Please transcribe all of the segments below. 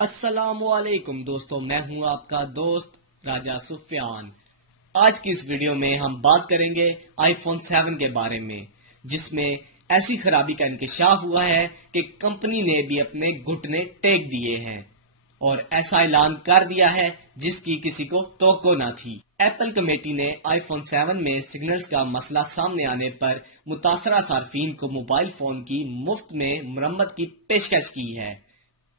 السلام علیکم دوستو، میں ہوں آپ کا دوست راجہ سفیان۔ آج کی اس ویڈیو میں ہم بات کریں گے آئی فون 7 کے بارے میں، جس میں ایسی خرابی کا انکشاف ہوا ہے کہ کمپنی نے بھی اپنے گھٹنے ٹیک دیے ہیں اور ایسا اعلان کر دیا ہے جس کی کسی کو توقع نہ تھی۔ ایپل کمیٹی نے آئی فون 7 میں سگنلز کا مسئلہ سامنے آنے پر متاثرہ صارفین کو موبائل فون کی مفت میں مرمت کی پیشکش کی ہے۔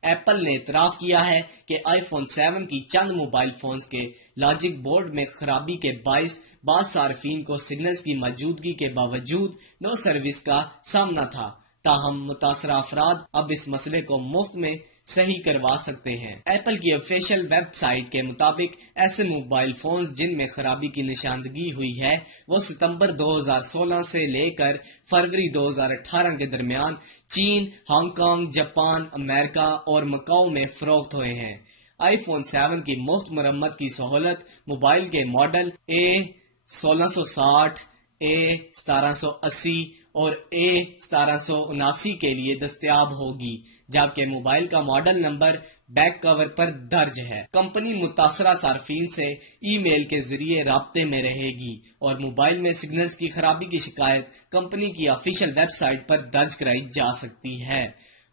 ایپل نے اعتراف کیا ہے کہ آئی فون 7 کی چند موبائل فونز کے لاجک بورڈ میں خرابی کے باعث بعض صارفین کو سگنلز کی موجودگی کے باوجود نو سروس کا سامنا تھا، تاہم متاثرہ افراد اب اس مسئلے کو مفت میں صحیح کروا سکتے ہیں۔ ایپل کی آفیشیل ویب سائٹ کے مطابق ایسے موبائل فونز جن میں خرابی کی نشاندہی ہوئی ہے وہ ستمبر 2016 سے لے کر فروری 2018 کے درمیان چین، ہانگ کانگ، جاپان، امریکہ اور مکاؤ میں فروخت ہوئے ہیں۔ آئی فون 7 کی مفت مرمت کی سہولت موبائل کے ماڈل A1660، A1780 اور A1779 کے لیے دستیاب ہوگی، جبکہ موبائل کا ماڈل نمبر بیک کور پر درج ہے۔ کمپنی متاثرہ صارفین سے ای میل کے ذریعے رابطے میں رہے گی اور موبائل میں سگنلز کی خرابی کی شکایت کمپنی کی آفیشیل ویب سائٹ پر درج کرائی جا سکتی ہے۔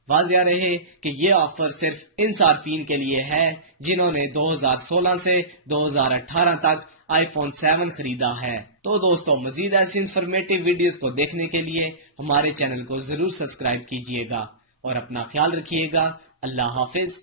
واضح رہے کہ یہ آفر صرف ان صارفین کے لیے ہے جنہوں نے 2016 سے 2018 تک آئی فون 7 خریدا ہے۔ تو دوستو، مزید ایسی انفارمیٹو ویڈیوز کو دیکھنے کے لیے ہمارے چینل کو ضرور سبسکرائب کیجیے گا اور اپنا خیال رکھیے گا۔ اللہ حافظ۔